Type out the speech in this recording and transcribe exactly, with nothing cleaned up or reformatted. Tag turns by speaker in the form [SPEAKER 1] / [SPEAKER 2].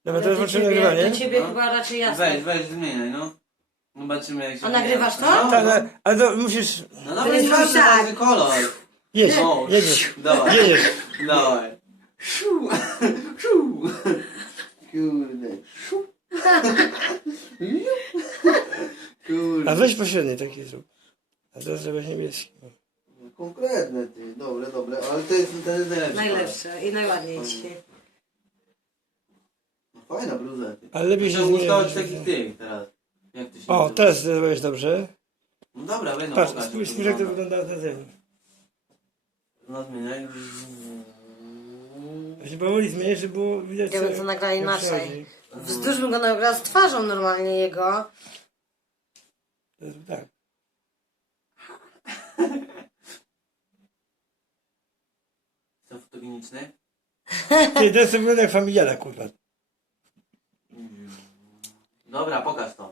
[SPEAKER 1] Dobra,
[SPEAKER 2] Ale
[SPEAKER 1] teraz
[SPEAKER 2] do
[SPEAKER 1] włączymy
[SPEAKER 2] ciebie,
[SPEAKER 1] nagrywanie.
[SPEAKER 2] do ciebie
[SPEAKER 3] No.
[SPEAKER 2] chyba raczej jasne.
[SPEAKER 3] Weź, weź, zmieniaj, no. Zobaczymy jak się
[SPEAKER 2] A nagrywasz
[SPEAKER 3] zmienia.
[SPEAKER 2] to?
[SPEAKER 3] No,
[SPEAKER 1] Tak,
[SPEAKER 3] no.
[SPEAKER 1] ale, ale to musisz...
[SPEAKER 3] No
[SPEAKER 2] To
[SPEAKER 3] dobra,
[SPEAKER 2] jest
[SPEAKER 3] nieważne,
[SPEAKER 2] tak.
[SPEAKER 3] ważny kolor.
[SPEAKER 1] Jedź,
[SPEAKER 3] No.
[SPEAKER 1] jedziesz,
[SPEAKER 3] Dawaj,
[SPEAKER 1] jedziesz.
[SPEAKER 3] dawaj. Szu, szu. Kurde. Szu. Kurde.
[SPEAKER 1] A weź pośredni taki zrób. A teraz zrobię niebieski.
[SPEAKER 3] Konkretne ty, dobre, dobre, ale to jest ten jest najlepszy.
[SPEAKER 2] Najlepsze i najładniej dzisiaj.
[SPEAKER 3] kolor. Fajna bluza ty.
[SPEAKER 1] Ale lepiej się
[SPEAKER 3] Trzeba ustawić
[SPEAKER 1] zmieni.
[SPEAKER 3] takich tych teraz. Jak to się
[SPEAKER 1] O,
[SPEAKER 3] nazywa?
[SPEAKER 1] teraz zrobiłeś dobrze.
[SPEAKER 3] No dobra, weź no
[SPEAKER 1] Patrz,
[SPEAKER 3] pokaż,
[SPEAKER 1] spójrz,
[SPEAKER 3] jak
[SPEAKER 1] spójrz jak to
[SPEAKER 3] wygląda.
[SPEAKER 1] wygląda na ten.
[SPEAKER 3] No zmieniaj.
[SPEAKER 1] Właśnie powoli zmieniać, żeby było widać.
[SPEAKER 2] Ja bym to
[SPEAKER 1] co-
[SPEAKER 2] nagrała
[SPEAKER 1] jak
[SPEAKER 2] inaczej.
[SPEAKER 1] przychodzi.
[SPEAKER 2] Wzdłuż bym go nagrała z twarzą normalnie jego.
[SPEAKER 1] To jest tak.
[SPEAKER 3] To fotogeniczny?
[SPEAKER 1] Ty, to jest wygląda jak familiada, kurwa.
[SPEAKER 3] Dobra, pokaż to.